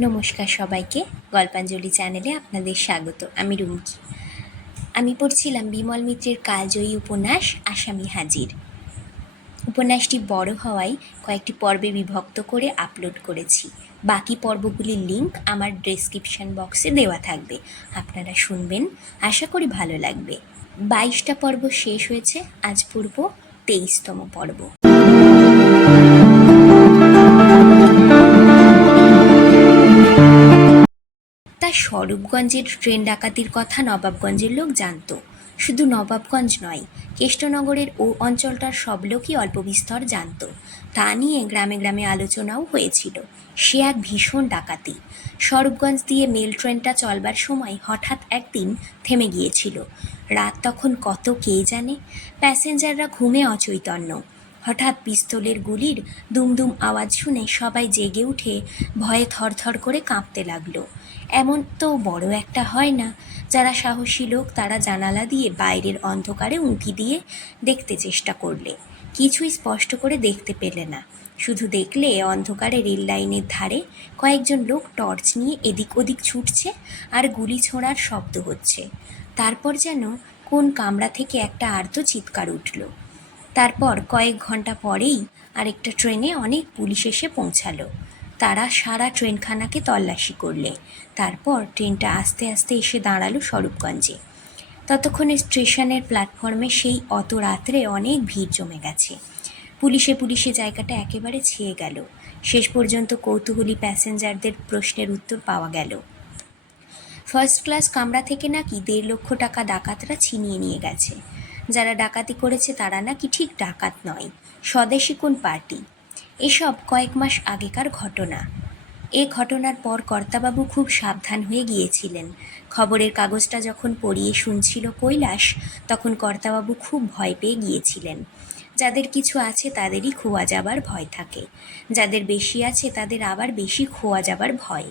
নমস্কার সবাইকে। গল্পাঞ্জলি চ্যানেলে আপনাদের স্বাগত। আমি রুমকি। আমি পড়ছিলাম বিমল মিত্রের কালজয়ী উপন্যাস আসামি হাজির। উপন্যাসটি বড় হওয়ায় কয়েকটি পর্বে বিভক্ত করে আপলোড করেছি। বাকি পর্বগুলির লিংক আমার ডেসক্রিপশন বক্সে দেওয়া থাকবে। আপনারা শুনবেন। আশা করি ভালো লাগবে। বাইশটা পর্ব শেষ হয়েছে। আজ পূর্ব তেইশতম পর্ব। তা স্বরূপগঞ্জের ট্রেন ডাকাতির কথা নবাবগঞ্জের লোক জানত। শুধু নবাবগঞ্জ নয়, কেষ্টনগরের ও অঞ্চলটার সব লোকই অল্প বিস্তর জানতো। তা নিয়ে গ্রামে গ্রামে আলোচনাও হয়েছিল। সে এক ভীষণ ডাকাতি। স্বরূপগঞ্জ দিয়ে মেল ট্রেনটা চলবার সময় হঠাৎ একদিন থেমে গিয়েছিল। রাত তখন কত কে জানে? প্যাসেঞ্জাররা ঘুমে অচৈতন্য। হঠাৎ পিস্তলের গুলির দুমদুম আওয়াজ শুনে সবাই জেগে উঠে ভয়ে থরথর করে কাঁপতে লাগল। এমন তো বড় একটা হয় না। যারা সাহসী লোক, তারা জানালা দিয়ে বাইরের অন্ধকারে উঁকি দিয়ে দেখতে চেষ্টা করলে। কিছুই স্পষ্ট করে দেখতে পেলে না। শুধু দেখলে অন্ধকারে রেল লাইনের ধারে কয়েকজন লোক টর্চ নিয়ে এদিক ওদিক ছুটছে আর গুলি ছোঁড়ার শব্দ হচ্ছে। তারপর যেন কোন কামরা থেকে একটা আর্ত চিৎকার উঠল। তারপর কয়েক ঘণ্টা পরেই আরেকটা ট্রেনে অনেক পুলিশ এসে পৌঁছালো। তারা সারা ট্রেনখানাকে তল্লাশি করলে। তারপর ট্রেনটা আস্তে আস্তে এসে দাঁড়াল স্বরূপগঞ্জে। ততক্ষণে স্টেশনের প্ল্যাটফর্মে সেই অত রাত্রে অনেক ভিড় জমে গেছে। পুলিশে পুলিশে জায়গাটা একেবারে ছেয়ে গেল। শেষ পর্যন্ত কৌতূহলী প্যাসেঞ্জারদের প্রশ্নের উত্তর পাওয়া গেল। ফার্স্ট ক্লাস কামরা থেকে নাকি দেড় লক্ষ টাকা ডাকাতরা ছিনিয়ে নিয়ে গেছে। যারা ডাকাতি করেছে তারা নাকি ঠিক ডাকাত নয়, স্বদেশী কোন পার্টি? এসব কয়েক মাস আগেকার ঘটনা। এ ঘটনার পর কর্তাবাবু খুব সাবধান হয়ে গিয়েছিলেন। খবরের কাগজটা যখন পড়িয়ে শুনছিল কৈলাস, তখন কর্তাবাবু খুব ভয় পেয়ে গিয়েছিলেন। যাদের কিছু আছে তাদেরই খোয়া যাবার ভয় থাকে। যাদের বেশি আছে তাদের আবার বেশি খোয়া যাবার ভয়।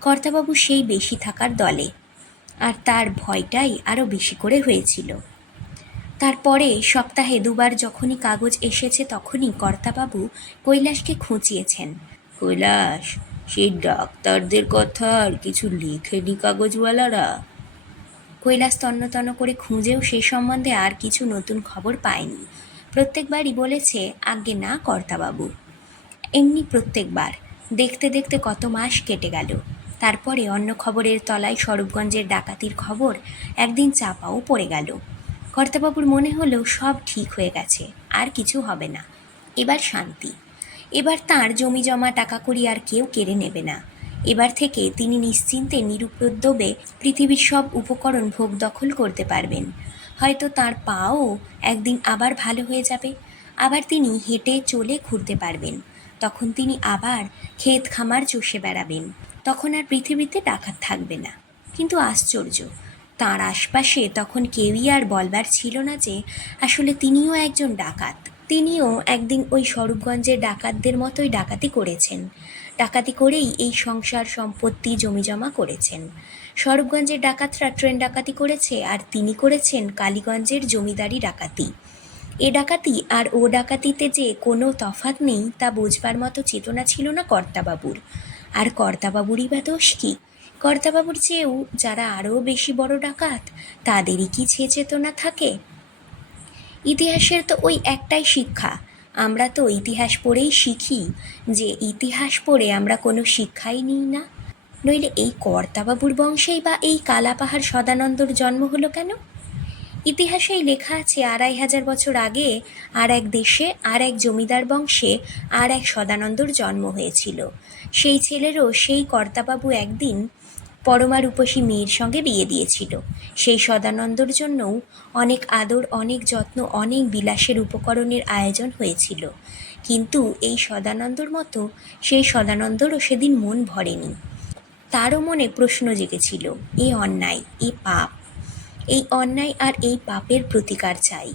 কর্তাবাবু সেই বেশি থাকার দলে। আর তার ভয়টাই আরও বেশি করে হয়েছিল। তারপরে সপ্তাহে দুবার যখনই কাগজ এসেছে তখনই কর্তাবাবু কৈলাসকে খুঁচিয়েছেন। কৈলাস সেই ডাক্তারদের কথা আর কিছু লেখেনি কাগজওয়ালারা? কৈলাস তন্ন তন্ন করে খুঁজেও সে সম্বন্ধে আর কিছু নতুন খবর পায়নি। প্রত্যেকবারই বলেছে, আজ্ঞে না, কর্তাবাবু। এমনি প্রত্যেকবার। দেখতে দেখতে কত মাস কেটে গেল। তারপরে অন্য খবরের তলায় স্বরূপগঞ্জের ডাকাতির খবর একদিন চাপাও পড়ে গেল। কর্তাবাবুর মনে হলো সব ঠিক হয়ে গেছে, আর কিছু হবে না। এবার শান্তি। এবার তার জমি জমা টাকা করি আর কেউ কেড়ে নেবে না। এবার থেকে তিনি নিশ্চিন্তে নিরুপদ্রবে পৃথিবীর সব উপকরণ ভোগ দখল করতে পারবেন। হয়তো তার পাও একদিন আবার ভালো হয়ে যাবে। আবার তিনি হেঁটে চলে ঘুরতে পারবেন। তখন তিনি আবার ক্ষেত খামার চষে বেড়াবেন। তখন আর পৃথিবীতে ডাকাত থাকবে না। কিন্তু আশ্চর্য, তার আশপাশে তখন কেউই আর বলবার ছিল না যে আসলে তিনিও একজন ডাকাত। তিনিও একদিন ওই স্বরূপগঞ্জের ডাকাতদের মতোই ডাকাতি করেছেন। ডাকাতি করেই এই সংসার সম্পত্তি জমিজমা করেছেন। স্বরূপগঞ্জের ডাকাতরা ট্রেন ডাকাতি করেছে আর তিনি করেছেন কালীগঞ্জের জমিদারি ডাকাতি। এ ডাকাতি আর ও ডাকাতিতে যে কোনো তফাৎ নেই, তা বোঝবার মতো চেতনা ছিল না কর্তাবাবুর। আর কর্তাবাবুরই বা দোষ কী? কর্তাবাবুর চেয়েও যারা আরও বেশি বড় ডাকাত, তাদেরই কি ছে চেতনা থাকে? ইতিহাসের তো ওই একটাই শিক্ষা। আমরা তো ইতিহাস পড়েই শিখি, যে ইতিহাস পড়ে আমরা কোনো শিক্ষাই নিই না। নইলে এই কর্তাবাবুর বংশেই বা এই কালাপাহাড় সদানন্দর জন্ম হলো কেন? ইতিহাসেই লেখা আছে, আড়াই হাজার বছর আগে আর এক দেশে আর এক জমিদার বংশে আর এক সদানন্দর জন্ম হয়েছিল। সেই ছেলেরও সেই কর্তাবাবু একদিন পরমা রূপসী মেয়ের সঙ্গে বিয়ে দিয়েছিল। সেই সদানন্দর জন্যও অনেক আদর, অনেক যত্ন, অনেক বিলাসের উপকরণের আয়োজন হয়েছিল। কিন্তু এই সদানন্দর মতো সেই সদানন্দরও সেদিন মন ভরেনি। তারও মনে প্রশ্ন জেগেছিল, এ অন্যায়, এ পাপ। এই অন্যায় আর এই পাপের প্রতিকার চাই।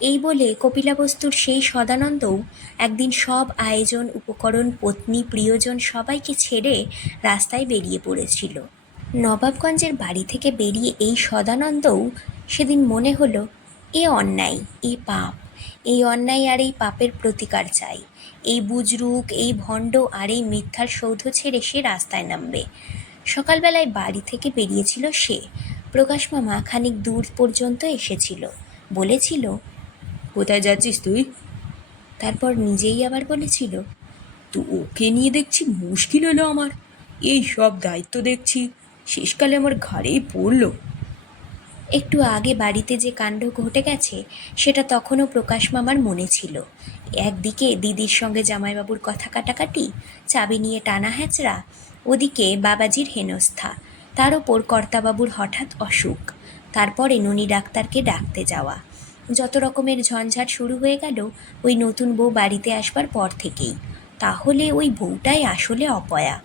এই বলে কপিলাবস্তুর সেই সদানন্দও একদিন সব আয়োজন, উপকরণ, পত্নী, প্রিয়জন সবাইকে ছেড়ে রাস্তায় বেরিয়ে পড়েছিল। নবাবগঞ্জের বাড়ি থেকে বেরিয়ে এই সদানন্দও সেদিন মনে হলো এ অন্যায় এ পাপ। এই অন্যায় আর এই পাপের প্রতিকার চাই। এই বুজরুক এই ভণ্ড আর এই মিথ্যার সৌধ ছেড়ে সে রাস্তায় নামবে। সকালবেলায় বাড়ি থেকে বেরিয়েছিল সে। প্রকাশ মামা খানিক দূর পর্যন্ত এসেছিল। বলেছিল কোথায় যাচ্ছিস তুই? তারপর নিজেই আবার বলেছিল তো ওকে নিয়ে দেখছি মুশকিল হলো আমার। এই সব দায়িত্ব দেখছি। শেষকালে আমার ঘাড়েই পড়ল। একটু আগে বাড়িতে যে কাণ্ড ঘটে গেছে, সেটা তখনও প্রকাশ মামার মনে ছিল। একদিকে দিদির সঙ্গে জামাইবাবুর কথা কাটাকাটি, চাবি নিয়ে টানা হ্যাচড়া, ওদিকে বাবাজির হেনস্থা, তার ওপর কর্তাবাবুর হঠাৎ অসুখ, তারপরে ননি ডাক্তারকে ডাকতে যাওয়া। যত রকমের ঝঞ্ঝাট শুরু হয়ে গেল, ওই নতুন বউ বাড়িতে আসবার পর থেকেই। তাহলে ওই বউটাই আসলে অপয়া।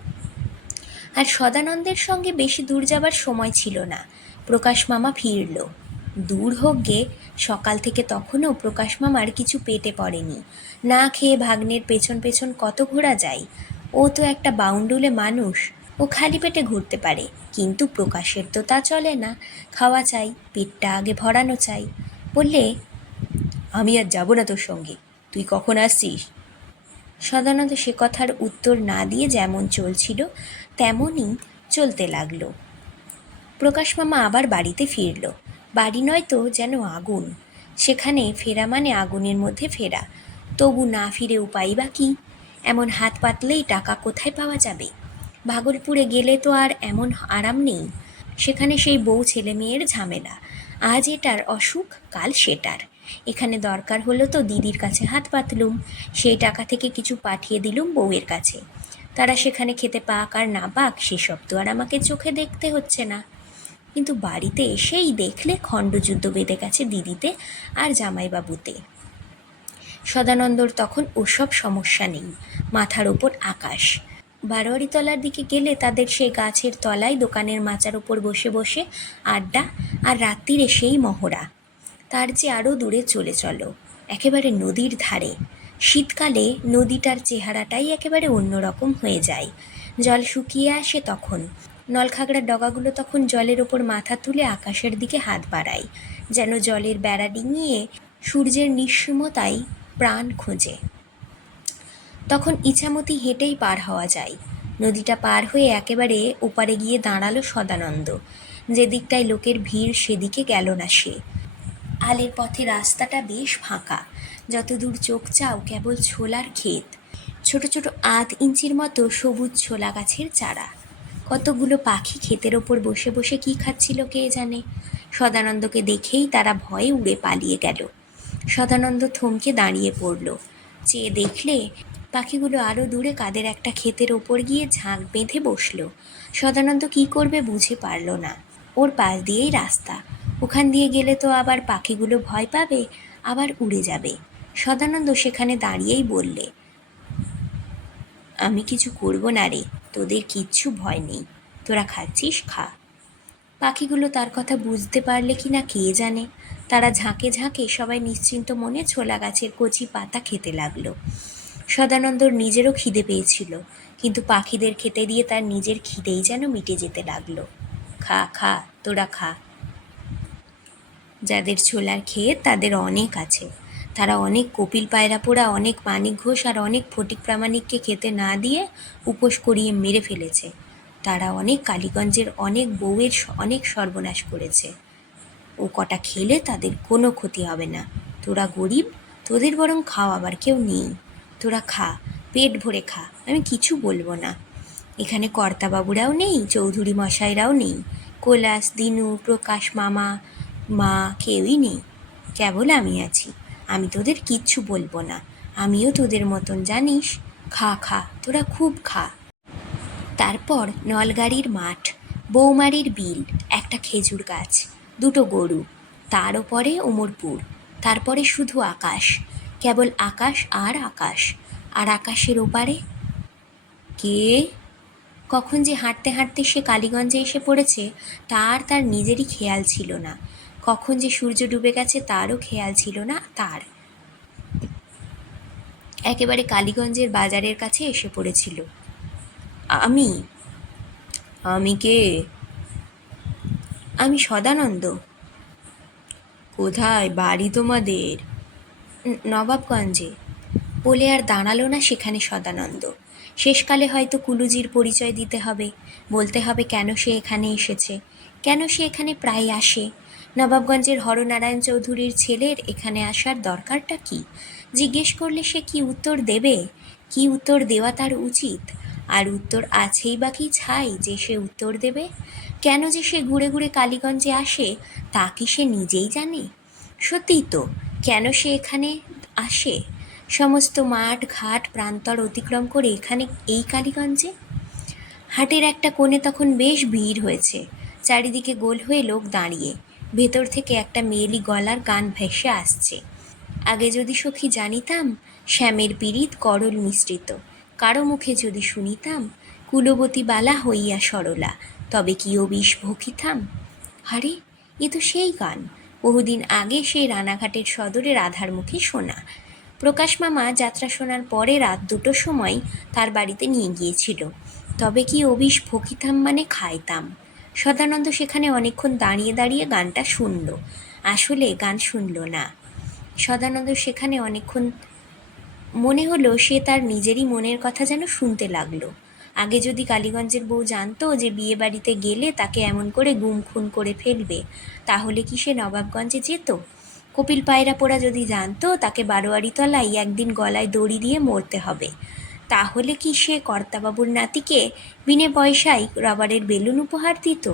আর সদানন্দের সঙ্গে বেশি দূর যাবার সময় ছিল না। প্রকাশ মামা ফিরল। দূর হোক গে, সকাল থেকে তখনও প্রকাশ মামার কিছু পেটে পড়েনি। না খেয়ে ভাগ্নের পেছন পেছন কত ঘোরা যায়? ও তো একটা বাউন্ডুলে মানুষ, ও খালি পেটে ঘুরতে পারে। কিন্তু প্রকাশের তো তা চলে না। খাওয়া চাই, পেটটা আগে ভরানো চাই। বললে, আমি আর যাব না তোর সঙ্গে। তুই কখন আসছিস? সদানন্দ সে কথার উত্তর না দিয়ে যেমন চলছিল তেমনই চলতে লাগল। প্রকাশ মামা আবার বাড়িতে ফিরল। বাড়ি নয় তো যেন আগুন। সেখানে ফেরা মানে আগুনের মধ্যে ফেরা। তবু না ফিরে উপায় বা কী? এমন হাত পাতলেই টাকা কোথায় পাওয়া যাবে? ভাগলপুরে গেলে তো আর এমন আরাম নেই। সেখানে সেই বউ ছেলে মেয়ের ঝামেলা। আজ এটার অসুখ, কাল সেটার। এখানে দরকার হলো তো দিদির কাছে হাত পাতলুম। সেই টাকা থেকে কিছু পাঠিয়ে দিলুম বউয়ের কাছে। তারা সেখানে খেতে পাক আর না পাক সেসব তো আর আমাকে চোখে দেখতে হচ্ছে না। কিন্তু বাড়িতে এসেই দেখলে খণ্ডযুদ্ধ বেঁধে গেছে দিদিতে আর জামাইবাবুতে। সদানন্দর তখন ওসব সমস্যা নেই, মাথার ওপর আকাশ। বারোয়ারিতলার দিকে গেলে তাদের সেই গাছের তলায় দোকানের মাচার ওপর বসে বসে আড্ডা আর রাত্রিরে সেই মহড়া। তার যে আরও দূরে চলে চলো, একেবারে নদীর ধারে। শীতকালে নদীটার চেহারাটাই একেবারে অন্যরকম হয়ে যায়। জল শুকিয়ে আসে তখন। নলখাগড়ার ডগাগুলো তখন জলের ওপর মাথা তুলে আকাশের দিকে হাত বাড়ায়, যেন জলের বেড়া ডিঙিয়ে সূর্যের নিঃসীমতায় প্রাণ খোঁজে। তখন ইছামতি হেঁটেই পার হওয়া যায়। নদীটা পার হয়ে একেবারে ওপারে গিয়ে দাঁড়াল সদানন্দ। যেদিকটায় লোকের ভিড় সেদিকে গেল না সে। আলের পথে রাস্তাটা বেশ ফাঁকা। যতদূর চোখ চাও কেবল ছোলার ক্ষেত। ছোট ছোট আধ ইঞ্চির মতো সবুজ ছোলা গাছের চারা। কতগুলো পাখি ক্ষেতের ওপর বসে বসে কি খাচ্ছিল কে জানে? সদানন্দকে দেখেই তারা ভয়ে উড়ে পালিয়ে গেল। সদানন্দ থমকে দাঁড়িয়ে পড়ল। চেয়ে দেখলে পাখিগুলো আরও দূরে কাদের একটা ক্ষেতের ওপর গিয়ে ঝাঁক বেঁধে বসল। সদানন্দ কি করবে বুঝে পারল না। ওর পাশ দিয়েই রাস্তা। ওখান দিয়ে গেলে তো আবার পাখিগুলো ভয় পাবে, আবার উড়ে যাবে। সদানন্দ সেখানে দাঁড়িয়েই বললে, আমি কিছু করব না রে, তোদের কিচ্ছু ভয় নেই, তোরা খাচ্ছিস, খা। পাখিগুলো তার কথা বুঝতে পারলে কি না কে জানে, তারা ঝাঁকে ঝাঁকে সবাই নিশ্চিন্ত মনে ছোলা গাছের কচি পাতা খেতে লাগল। সদানন্দর নিজেরও খিদে পেয়েছিল, কিন্তু পাখিদের খেতে দিয়ে তার নিজের খিদেই যেন মিটে যেতে লাগল। খা খা, তোরা খা। যাদের ছোলার খেয়ে তাদের অনেক আছে। তারা অনেক কপিল পায়রা পোড়া, অনেক মানিক ঘোষ আর অনেক ফটিক প্রামাণিককে খেতে না দিয়ে উপোস করিয়ে মেরে ফেলেছে। তারা অনেক কালীগঞ্জের অনেক বউয়ের অনেক সর্বনাশ করেছে। ও কটা খেলে তাদের কোনো ক্ষতি হবে না। তোরা গরিব, তোদের বরং খাওয়াবার কেউ নেই। তোরা খা, পেট ভরে খা, আমি কিছু বলব না। এখানে কর্তাবাবুরাও নেই, চৌধুরী মশাইরাও নেই। কৈলাস, দিনু, প্রকাশ মামা, মা কেউই নেই। কেবল আমি আছি। আমি তোদের কিচ্ছু বলব না। আমিও তোদের মতন, জানিস? খা খা, তোরা খুব খা। তারপর নলগাড়ির মাঠ, বৌমারির বিল, একটা খেজুর গাছ, দুটো গরু তার ওপরে ওমরপুর তারপরে শুধু আকাশ, কেবল আকাশ আর আকাশ। আর আকাশের ওপারে? কে? কখন যে হাঁটতে হাঁটতে সে কালীগঞ্জে এসে পড়েছে, তার তার নিজেরই খেয়াল ছিল না। কখন যে সূর্য ডুবে গেছে তারও খেয়াল ছিল না তার। একেবারে কালীগঞ্জের বাজারের কাছে এসে পড়েছিল। আমি আমি কে? আমি সদানন্দ। কোথায় বাড়ি তোমাদের? নবাবগঞ্জে। বলে আর দাঁড়াল না সেখানে সদানন্দ। শেষকালে হয়তো কুলুজির পরিচয় দিতে হবে, বলতে হবে কেন সে এখানে এসেছে, কেন সে এখানে প্রায় আসে। নবাবগঞ্জের হরনারায়ণ চৌধুরীর ছেলের এখানে আসার দরকারটা কি? জিজ্ঞেস করলে সে কি উত্তর দেবে? কি উত্তর দেওয়া তার উচিত? আর উত্তর আছেই বা কি ছাই যে সে উত্তর দেবে? কেন যে সে ঘুরে ঘুরে কালীগঞ্জে আসে, তা কি সে নিজেই জানে? সত্যিই তো, কেন সে এখানে আসে? সমস্ত মাঠ ঘাট প্রান্তর অতিক্রম করে এখানে এই কালীগঞ্জে? হাটের একটা কোণে তখন বেশ ভিড় হয়েছে, চারিদিকে গোল হয়ে লোক দাঁড়িয়ে। ভেতর থেকে একটা মেয়েলি গলার গান ভেসে আসছে। আগে যদি সখী জানিতাম, শ্যামের পীড়িত করল মিশ্রিত। কারও মুখে যদি শুনিতাম, কুলবতী বালা হইয়া সরলা, তবে কি ও বিষ ভকিতাম আরে, এ তো সেই গান। বহুদিন আগে সেই রানাঘাটের সদরে রাধার মুখে শোনা। প্রকাশ মামা যাত্রা শোনার পরে রাত দুটো সময় তার বাড়িতে নিয়ে গিয়েছিল। তবে কি অবিষ ভকিতাম মানে খাইতাম? সদানন্দ সেখানে অনেকক্ষণ দাঁড়িয়ে দাঁড়িয়ে গানটা শুনল। আসলে গান শুনল না। সদানন্দ সেখানে অনেকক্ষণ মনে হলো সে তার নিজেরই মনের কথা যেন শুনতে লাগল। আগে যদি কালীগঞ্জের বউ জানতো যে বিয়ে বাড়িতে গেলে তাকে এমন করে গুম খুন করে ফেলবে, তাহলে কি সে নবাবগঞ্জে যেত? কপিল পায়রা পোড়া যদি জানতো, তাকে বারোয়ারি তলায় একদিন গলায় দড়ি দিয়ে মরতে হবে। তাহলে কি সে কর্তাবাবুর নাতিকে বিনে পয়সায় রবারের বেলুন উপহার দিত?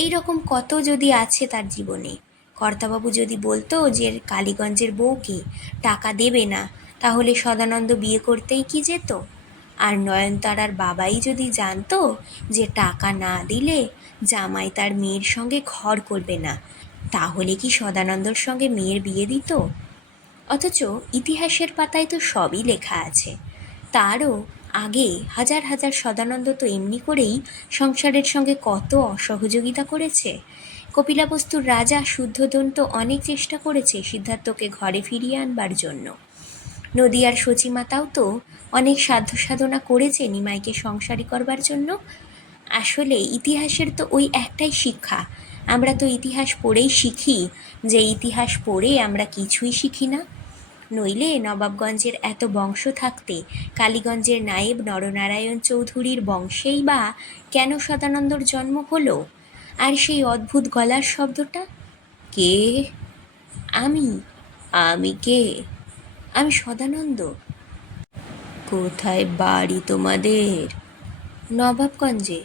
এই রকম কত যদি আছে তার জীবনে। কর্তাবাবু যদি বলতো যে কালীগঞ্জের বউকে টাকা দেবে না, তাহলে সদানন্দ বিয়ে করতেই কি যেত? আর নয়নতারার বাবাই যদি জানতো যে টাকা না দিলে জামাই তার মেয়ের সঙ্গে ঘর করবে না, তাহলে কি সদানন্দর সঙ্গে মেয়ের বিয়ে দিত? অথচ ইতিহাসের পাতায় তো সবই লেখা আছে। তারও আগে হাজার হাজার সদানন্দ তো এমনি করেই সংসারের সঙ্গে কত অসহযোগিতা করেছে। কপিলাবস্তুর রাজা শুদ্ধদন্ত অনেক চেষ্টা করেছে সিদ্ধার্থকে ঘরে ফিরিয়ে আনবার জন্য। নদিয়ার সচিমাতাও তো অনেক সাধ্য সাধনা করেছে নিমাইকে সংসারী করবার জন্য। আসলে ইতিহাসের তো ওই একটাই শিক্ষা। আমরা তো ইতিহাস পড়েই শিখি। যে ইতিহাস পড়ে আমরা কিছুই শিখি না। নইলে নবাবগঞ্জের এত বংশ থাকতে কালীগঞ্জের নায়েব নরনারায়ণ চৌধুরীর বংশেই বা কেন সদানন্দর জন্ম হলো? আর সেই অদ্ভুত গলার শব্দটা? কে? আমি? আমি কে? আমি সদানন্দ। কোথায় বাড়ি তোমাদের? নবাবগঞ্জে।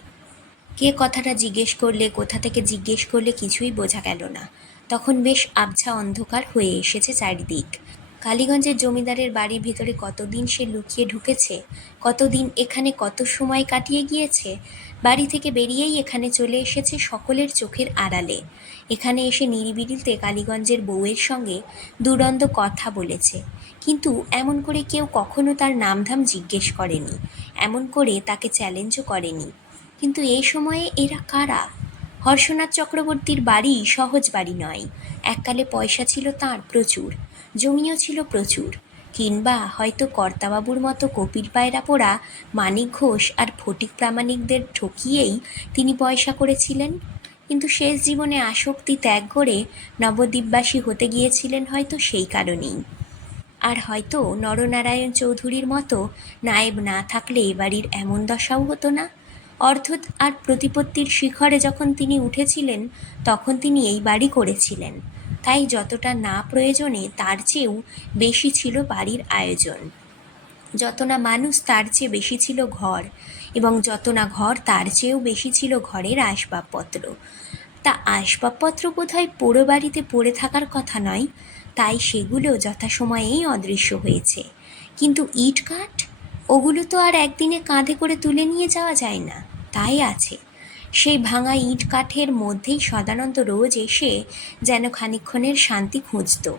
কে কথাটা জিজ্ঞেস করলে, কোথা থেকে জিজ্ঞেস করলে কিছুই বোঝা গেল না। তখন বেশ আবছা অন্ধকার হয়ে এসেছে চারিদিক। কালীগঞ্জের জমিদারের বাড়ির ভিতরে কতদিন সে লুকিয়ে ঢুকেছে? কতদিন এখানে কত সময় কাটিয়ে গিয়েছে? বাড়ি থেকে বেরিয়েই এখানে চলে এসেছে সকলের চোখের আড়ালে। এখানে এসে নিরিবিড়িতে কালীগঞ্জের বউয়ের সঙ্গে দুরন্ত কথা বলেছে। কিন্তু এমন করে কেউ কখনো তার নামধাম জিজ্ঞেস করেনি। এমন করে তাকে চ্যালেঞ্জও করেনি। কিন্তু এই সময়ে এরা কারা? হর্ষনাথ চক্রবর্তীর বাড়ি সহজ বাড়ি নয়। এককালে পয়সা ছিল তার প্রচুর। জমিও ছিল প্রচুর। কিংবা হয়তো কর্তাবাবুর মতো কপির পায়রা পোড়া, মানিক ঘোষ আর ফটিক প্রামাণিকদের ঠকিয়েই তিনি পয়সা করেছিলেন। কিন্তু শেষ জীবনে আসক্তি ত্যাগ করে নবদ্বীপবাসী হতে গিয়েছিলেন হয়তো সেই কারণেই। আর হয়তো নরনারায়ণ চৌধুরীর মতো নায়েব না থাকলে এ বাড়ির এমন দশাও হতো না। অর্থ আর প্রতিপত্তির শিখরে যখন তিনি উঠেছিলেন, তখন তিনি এই বাড়ি করেছিলেন। তাই যতটা না প্রয়োজনে তার চেয়েও বেশি ছিল বাড়ির আয়োজন। যত না মানুষ তার চেয়ে বেশি ছিল ঘর এবং যত না ঘর তার চেয়েও বেশি ছিল ঘরের আসবাবপত্র। তা আসবাবপত্র বোধহয় পোড়ো বাড়িতে পড়ে থাকার কথা নয়, তাই সেগুলো যথাসময়েই অদৃশ্য হয়েছে। কিন্তু ইট কাঠ ওগুলো তো আর একদিনে কাঁধে করে তুলে নিয়ে যাওয়া যায় না। তাই আছে। সেই ভাঙা ইট কাঠের মধ্যেই সদানন্দ রোজ এসে যেন খানিক্ষণের শান্তি খুঁজত।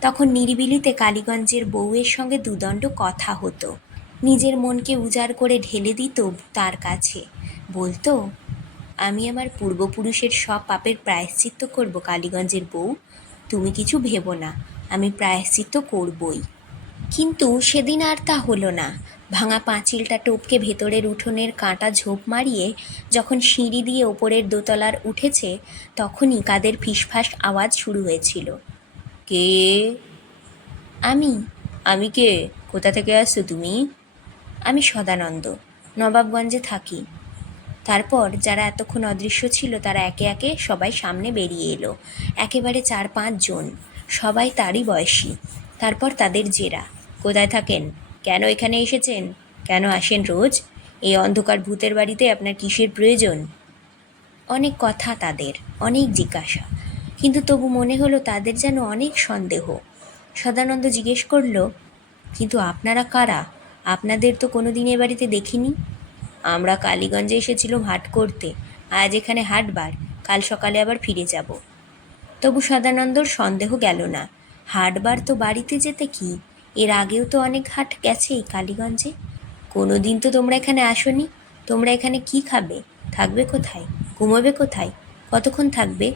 তখন নিরিবিলিতে কালীগঞ্জের বউয়ের সঙ্গে দুদণ্ড কথা হতো। নিজের মনকে উজাড় করে ঢেলে দিত তার কাছে। বলতো, আমি আমার পূর্বপুরুষের সব পাপের প্রায়শ্চিত্ত করব কালীগঞ্জের বউ। তুমি কিছু ভেবো না, আমি প্রায়শ্চিত্ত করবই। কিন্তু সেদিন আর তা হলো না। ভাঙা পাঁচিলটা টপকে ভেতরের উঠোনের কাঁটা ঝোপ মারিয়ে যখন সিঁড়ি দিয়ে ওপরের দোতলার উঠেছে তখনই কাদের ফিসফাস আওয়াজ শুরু হয়েছিল। কে? আমি। আমি কে? কোথা থেকে আসছো তুমি? আমি সদানন্দ নবাবগঞ্জে থাকি। তারপর যারা এতক্ষণ অদৃশ্য ছিল তারা একে একে সবাই সামনে বেরিয়ে এলো। একেবারে চার পাঁচ জন সবাই তারই বয়সী। তারপর তাদের জেরা। কোথায় থাকেন? কেন এখানে এসেছেন? কেন আসেন রোজ? এই অন্ধকার ভূতের বাড়িতে আপনার কিসের প্রয়োজন? অনেক কথা তাদের, অনেক জিজ্ঞাসা। কিন্তু তবু মনে হলো তাদের যেন অনেক সন্দেহ। সদানন্দ জিজ্ঞেস করল, কিন্তু আপনারা কারা? আপনাদের তো কোনো দিন এ বাড়িতে দেখিনি? আমরা কালীগঞ্জে এসেছিলাম হাট করতে। আজ এখানে হাটবার। কাল সকালে আবার ফিরে যাব। তবু সদানন্দর সন্দেহ গেল না। হাটবার তো বাড়িতে যেতে কি? এর আগেও তো অনেক হাট গেছে এই কালীগঞ্জে। কোনো দিন তো তোমরা এখানে আসোনি। তোমরা এখানে কি খাবে? থাকবে কোথায়? ঘুমোবে কোথায়? কতক্ষণ থাকবে?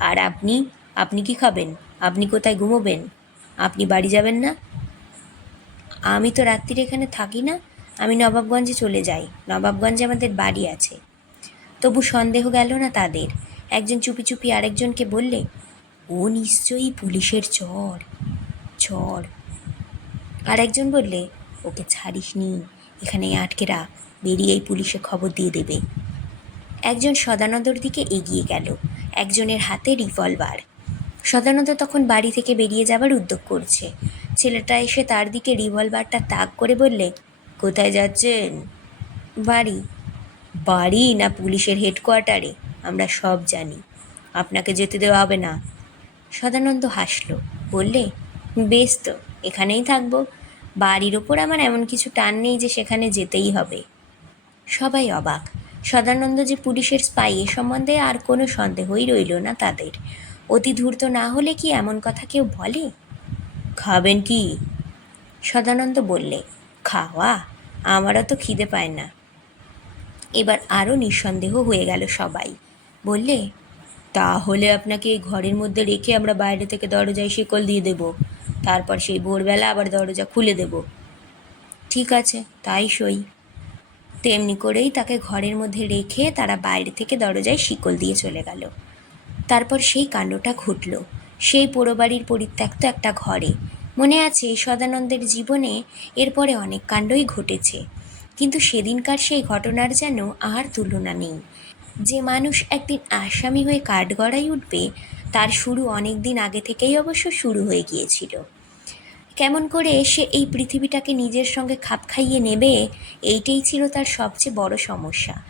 আর আপনি আপনি কি খাবেন? আপনি কোথায় ঘুমোবেন? আপনি বাড়ি যাবেন না? আমি তো রাত্রিরে এখানে থাকি না। আমি নবাবগঞ্জে চলে যাই। নবাবগঞ্জে আমাদের বাড়ি আছে। তবু সন্দেহ গেল না তাদের। একজন চুপি চুপি আরেকজনকে বললে, ও নিশ্চয়ই পুলিশের চর। চর। আর একজন বললে, ওকে ছাড়িস নি এখানে আটকে রাখ, বেরিয়েই পুলিশে খবর দিয়ে দেবে। একজন সদানন্দর দিকে এগিয়ে গেল, একজনের হাতে রিভলভার। সদানন্দ তখন বাড়ি থেকে বেরিয়ে যাবার উদ্যোগ করছে। ছেলেটা এসে তার দিকে রিভলভারটা তাক করে বললে, কোথায় যাচ্ছেন? বাড়ি। বাড়ি না পুলিশের হেডকোয়ার্টারে? আমরা সব জানি। আপনাকে যেতে দেওয়া হবে না। সদানন্দ হাসলো, বললে, বেশ তো, এখানেই থাকব। বাড়ির ওপর আমার এমন কিছু টান নেই যে সেখানে যেতেই হবে। সবাই অবাক। সদানন্দ যে পুলিশের স্পাই এ সম্বন্ধে আর কোনো সন্দেহই রইল না তাদের। অতি ধূর্ত না হলে কি এমন কথা কেউ বলে? খাবেন কি? সদানন্দ বললে, খাওয়া? আমারও তো খিদে পায় না। এবার আরও নিঃসন্দেহ হয়ে গেল সবাই। বললে, তাহলে আপনাকে ঘরের মধ্যে রেখে আমরা বাইরে থেকে দরজায় শিকল দিয়ে দেব। তারপর সেই ভোরবেলা আবার দরজা খুলে দেব। ঠিক আছে, তাই সই। তেমনি করেই তাকে ঘরের মধ্যে রেখে তারা বাইরে থেকে দরজায় শিকল দিয়ে চলে গেল। তারপর সেই কাণ্ডটা ঘটল। সেই পোড়োবাড়ির পরিত্যক্ত একটা ঘরে। মনে আছে সদানন্দের জীবনে এরপরে অনেক কাণ্ডই ঘটেছে। কিন্তু সেদিনকার সেই ঘটনার যেন আর তুলনা নেই। যে মানুষ একদিন আসামি হয়ে কাঠগড়ায় উঠবে তার শুরু অনেক দিন আগে থেকেই অবশ্য শুরু হয়ে গিয়েছিল। কেমন করে সে এই পৃথিবীটাকে নিজের সঙ্গে খাপ খাইয়ে নেবে, এইটাই ছিল তার সবচেয়ে বড় সমস্যা।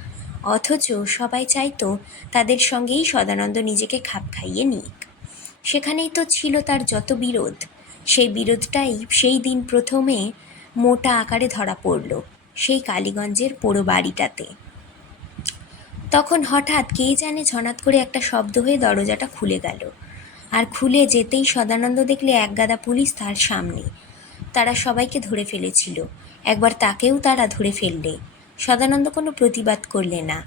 অথচ সবাই চাইতো তাদের সঙ্গেই সদানন্দ নিজেকে খাপ খাইয়ে নিক। সেখানেই তো ছিল তার যত বিরোধ, সেই বিরোধটাই সেই দিন প্রথমে মোটা আকারে ধরা পড়ল, সেই কালীগঞ্জের পোড়ো বাড়িটাতে। তখন হঠাৎ কে জানে ঝনাত করে একটা শব্দ হয়ে দরজাটা খুলে গেল। আর খুলে যেতেই সদানন্দ দেখলে একগাদা পুলিশ তার সামনে। তারা সবাইকে ধরে ফেলেছিল। একবার তাকেও তারা ধরে ফেললে। সদানন্দ কোনো প্রতিবাদ করলে না,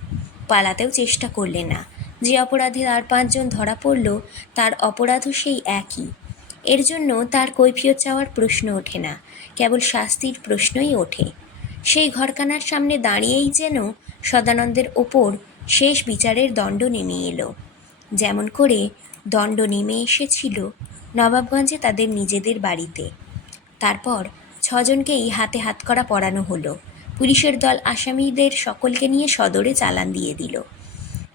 পালাতেও চেষ্টা করলে না। যে অপরাধে আর পাঁচজন ধরা পড়ল, তার অপরাধও সেই একই। এর জন্য তার কৈফিয়ত চাওয়ার প্রশ্ন ওঠে না, কেবল শাস্তির প্রশ্নই ওঠে। সেই ঘরখানার সামনে দাঁড়িয়েই যেন সদানন্দের ওপর শেষ বিচারের দণ্ড নেমে এলো। যেমন করে দণ্ড নেমে এসেছিল নবাবগঞ্জে তাদের নিজেদের বাড়িতে। তারপর ছজনকেই হাতে হাত করা পরানো হলো। পুলিশের দল আসামিদের সকলকে নিয়ে সদরে চালান দিয়ে দিল।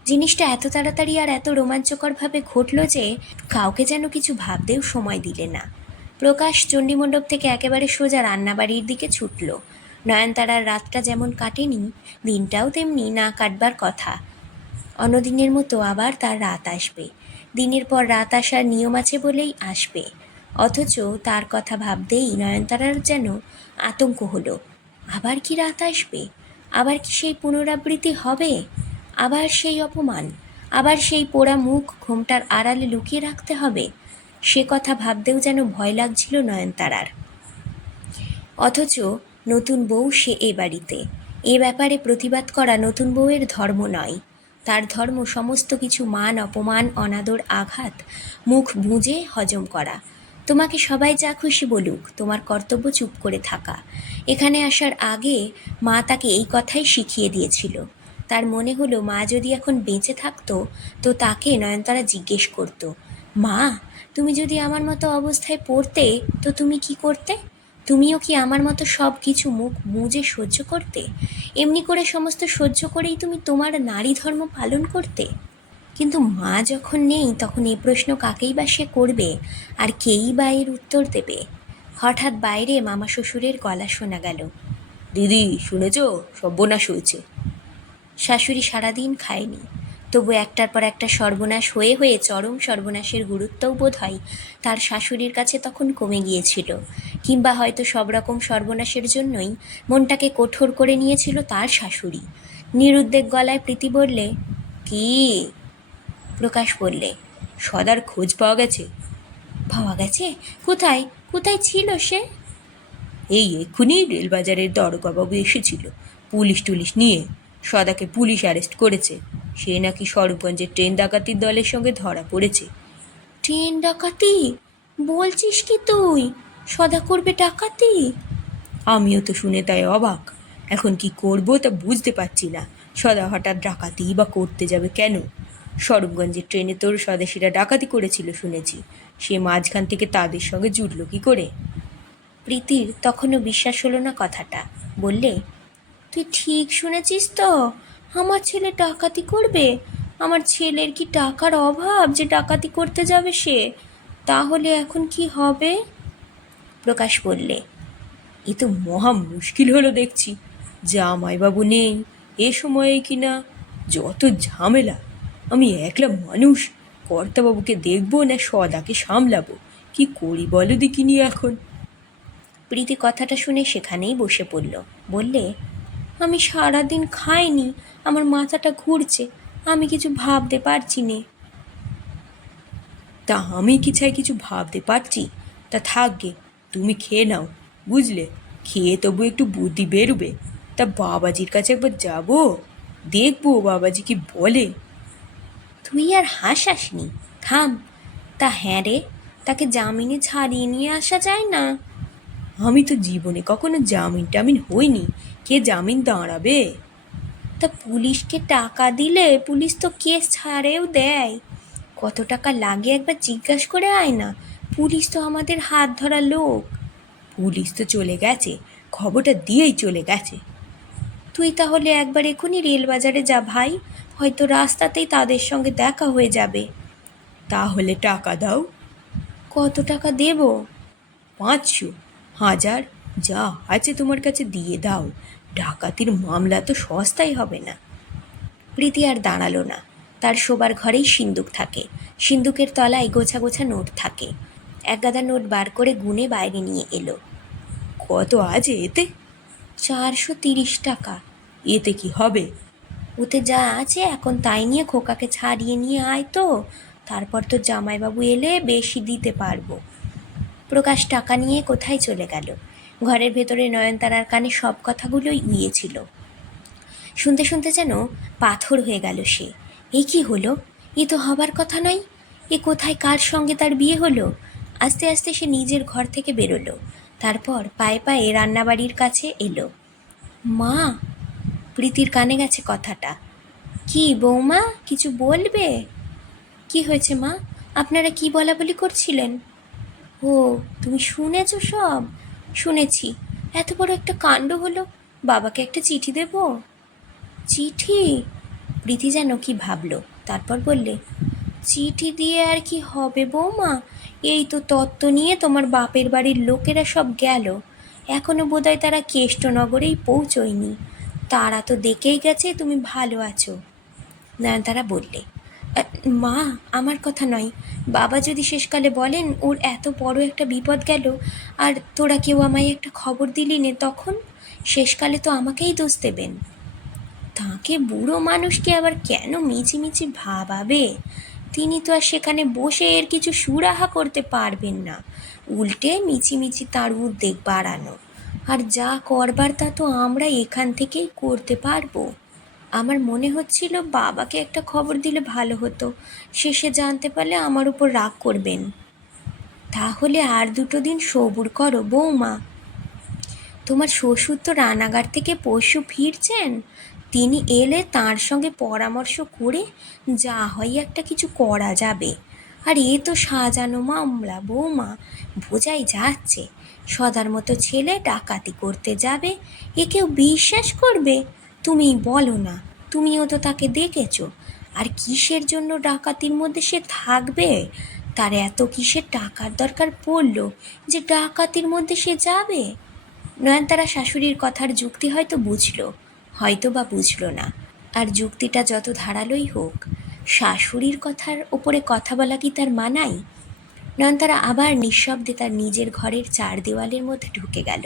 জিনিসটা এত তাড়াতাড়ি আর এত রোমাঞ্চকরভাবে ঘটল যে কাউকে যেন কিছু ভাবতেও সময় দিলে না। প্রকাশ চণ্ডীমণ্ডপ থেকে একেবারে সোজা রান্নাবাড়ির দিকে ছুটল। নয়নতারার রাতটা যেমন কাটেনি, দিনটাও তেমনি না কাটবার কথা। অন্যদিনের মতো আবার তার রাত আসবে। দিনের পর রাত আসার নিয়ম আছে বলেই আসবে। অথচ তার কথা ভাবতেই নয়নতারার যেন আতঙ্ক হলো। আবার কি রাত আসবে? আবার কি সেই পুনরাবৃত্তি হবে? আবার সেই অপমান? আবার সেই পোড়া মুখ ঘোমটার আড়ালে লুকিয়ে রাখতে হবে? সে কথা ভাবতেও যেন ভয় লাগছিল নয়নতারার। অথচ নতুন বউ সে এ বাড়িতে। এ ব্যাপারে প্রতিবাদ করা নতুন বউয়ের ধর্ম নয়। তার ধর্ম সমস্ত কিছু মান, অপমান, অনাদর, আঘাত, মুখ বুঁজে হজম করা। তোমাকে সবাই যা খুশি বলুক, তোমার কর্তব্য চুপ করে থাকা। এখানে আসার আগে মা তাকে এই কথাই শিখিয়ে দিয়েছিল। তার মনে হলো মা যদি এখন বেঁচে থাকতো, তো তাকে নয়নতারা জিজ্ঞেস করতো, মা, তুমি যদি আমার মতো অবস্থায় পড়তে, তো তুমি কি করতে? তুমিও কি আমার মতো সব কিছু মুখ মুজে সহ্য করতে? এমনি করে সমস্ত সহ্য করেই তুমি তোমার নারী ধর্ম পালন করতে? কিন্তু মা যখন নেই, তখন এ প্রশ্ন কাকেই বা সে করবে? আর কেই বা এর উত্তর দেবে? হঠাৎ বাইরে মামা শ্বশুরের গলা শোনা গেল। দিদি, শুনেছ? সর্বনাশ হয়েছে। শাশুড়ি সারাদিন খায়নি। তবু একটার পর একটা সর্বনাশ হয়ে হয়ে চরম সর্বনাশের গুরুত্বও বোধ হয়, তার শাশুড়ির কাছে তখন কমে গিয়েছিল। কিংবা হয়তো সব রকম সর্বনাশের জন্যই মনটাকে কঠোর করে নিয়েছিল তার শাশুড়ি। নিরুদ্বেগ গলায় প্রীতি বললে, কি? প্রকাশ বললে, সদার খোঁজ পাওয়া গেছে। পাওয়া গেছে? কোথায়? কোথায় ছিল সে? এই এক্ষুনি রেলবাজারের দরগাবাবু এসেছিল। পুলিশ টুলিশ নিয়ে সদাকে পুলিশ অ্যারেস্ট করেছে। সে নাকি স্বরূপগঞ্জের ট্রেন ডাকাতির দলের সঙ্গে ধরা পড়েছে। ট্রেন ডাকাতি? বলছিস কি তুই? সদা করবে ডাকাতি? আমিও তো শুনে তাই অবাক। এখন কি করব তা বুঝতে পারছি না। সদা হঠাৎ ডাকাতি বা করতে যাবে কেন? স্বরূপগঞ্জের ট্রেনে তোর স্বদেশীরা ডাকাতি করেছিল শুনেছি। সে মাঝখান থেকে তাদের সঙ্গে জুটলো কি করে? প্রীতির তখনও বিশ্বাস হলো না কথাটা। বললে তুই ঠিক শুনেছিস তো? আমার ছেলে ডাকাতি করবে। আমার ছেলের কি টাকার অভাব যে ডাকাতি করতে যাবে সে? তাহলে এখন কি হবে? প্রকাশ বললে, এ তো মহা মুশকিল হলো দেখছি। জামাইবাবু নেই, এ সময়ে কিনা যত ঝামেলা। আমি একলা মানুষ, কর্তাবাবুকে দেখব না সদাকে সামলাবো। কি করি বলো দেখিনি এখন? প্রীতি কথাটা শুনে সেখানেই বসে পড়ল। বললে আমি সারাদিন খাইনি আমার মাথাটা ঘুরছে আমি কিছু ভাবতে পারছি নে। তা আমি কি চাই কিছু ভাবতে পারছি? তা থাকবে তুমি খেয়ে নাও বুঝলে? খেয়ে তবু একটু বুদ্ধি বেরোবে। তা বাবাজির কাছে একবার যাব? দেখব বাবাজি কি বলে। তুই আর হাসাসনি থাম। তা হ্যাঁ রে তাকে জামিনে ছাড়িয়ে নিয়ে আসা যায় না। আমি তো জীবনে কখনো জামিন টামিন হইনি কে জামিন দাঁড়াবে? তা পুলিশকে টাকা দিলে পুলিশ তো কেস ছাড়েও দেয়। কত টাকা লাগে একবার জিজ্ঞাসা করে আয় না। পুলিশ তো আমাদের হাত ধরা লোক। পুলিশ তো চলে গেছে, খবরটা দিয়েই চলে গেছে। তুই তাহলে একবার এখনই রেলবাজারে যা ভাই, হয়তো রাস্তাতেই তাদের সঙ্গে দেখা হয়ে যাবে। তাহলে টাকা দাও। কত টাকা দেব? পাঁচশো। হাজার। যা আছে তোমার কাছে দিয়ে দাও। ডাকাতির মামলা তো সস্তাই হবে না। প্রীতি আর দাঁড়াল না। তার শোবার ঘরেই সিন্দুক থাকে। সিন্দুকের তলায় গোছা গোছা নোট থাকে। এক গাদা নোট বার করে গুনে বাইরে নিয়ে এলো। কত আছে এতে? চারশো তিরিশ টাকা। এতে কি হবে? ওতে যা আছে এখন তাই নিয়ে খোকাকে ছাড়িয়ে নিয়ে আয় তো। তারপর তো জামাইবাবু এলে বেশি দিতে পারব। প্রকাশ টাকা নিয়ে কোথায় চলে গেল? ঘরের ভেতরে নয়নতারার কানে সব কথাগুলোই উইয়েছিল শুনতে শুনতে যেন পাথর হয়ে গেল সে। এ কি হলো? এ তো হবার কথা নয় এ কোথায় কার সঙ্গে তার বিয়ে হলো? আস্তে আস্তে সে নিজের ঘর থেকে বেরোলো। তারপর পায়ে পায়ে রান্নাবাড়ির কাছে এলো। মা, প্রীতির কানে গেছে কথাটা। কি বৌমা, কিছু বলবে? কি হয়েছে মা? আপনারা কি বলা বলি করছিলেন? ও, তুমি শুনেছ সব? শুনেছি। এত বড় একটা কাণ্ড হলো। বাবাকে একটা চিঠি দেব? চিঠি? প্রীতি যেন কি ভাবলো। তারপর বললে চিঠি দিয়ে আর কি হবে বৌমা? এই তো তত্ত্ব নিয়ে তোমার বাপের বাড়ির লোকেরা সব গেল। এখনও বোধহয় তারা কেষ্টনগরেই পৌঁছয়নি। তারা তো দেখেই গেছে তুমি ভালো আছো। নয়নতারা বললে "আ, মা, আমার কথা নয়। বাবা যদি শেষকালে বলেন, ওর এত বড় একটা বিপদ গেল, আর তোরা কেউ আমায় একটা খবর দিলি নে, তখন শেষকালে তো আমাকেই দোষ দেবেন। তাকে বুড়ো মানুষকে আবার কেন মিছিমিছি ভাবাবে? তিনি তো আর সেখানে বসে এর কিছু সুরাহা করতে পারবেন না। উল্টে মিছিমিছি তার উদ্বেগ বাড়ানো। আর যা করবার তা তো আমরা এখান থেকেই করতে পারব। আমার মনে হচ্ছিল বাবাকে একটা খবর দিলে ভালো হতো। শেষে জানতে পারলে আমার উপর রাগ করবেন। তাহলে আর দুটো দিন সবুর করো, বৌমা। তোমার শ্বশুর তো রানাঘাট থেকে পরশু ফিরছেন। তিনি এলে তার সঙ্গে পরামর্শ করে যা হয় একটা কিছু করা যাবে। আর এ তো সাজানো মামলা, বৌমা। বোঝাই যাচ্ছে, সদার মতো ছেলে ডাকাতি করতে যাবে, এ কেউ বিশ্বাস করবে? তুমি বলো না, তুমিও তো তাকে দেখেছ। আর কিসের জন্য ডাকাতির মধ্যে সে থাকবে? তার এত কিসের টাকার দরকার পড়ল যে ডাকাতির মধ্যে সে যাবে? নয়নতারা শাশুড়ির কথার যুক্তি হয়তো বুঝলো হয়তো বা বুঝলো না। আর যুক্তিটা যত ধারালোই হোক, শাশুড়ির কথার ওপরে কথা বলা কি তার মানাই? নয়নতারা আবার নিঃশব্দে তার নিজের ঘরের চার দেওয়ালের মধ্যে ঢুকে গেল।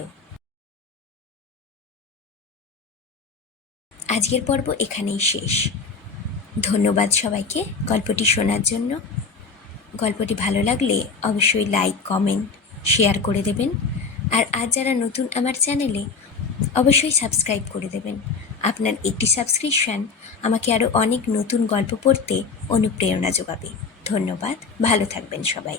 আজকের পর্ব এখানেই শেষ। ধন্যবাদ সবাইকে গল্পটি শোনার জন্য। গল্পটি ভালো লাগলে অবশ্যই লাইক, কমেন্ট, শেয়ার করে দেবেন। আর আজ যারা নতুন আমার চ্যানেলে, অবশ্যই সাবস্ক্রাইব করে দেবেন। আপনার একটি সাবস্ক্রিপশান আমাকে আরও অনেক নতুন গল্প পড়তে অনুপ্রেরণা যোগাবে। ধন্যবাদ, ভালো থাকবেন সবাই।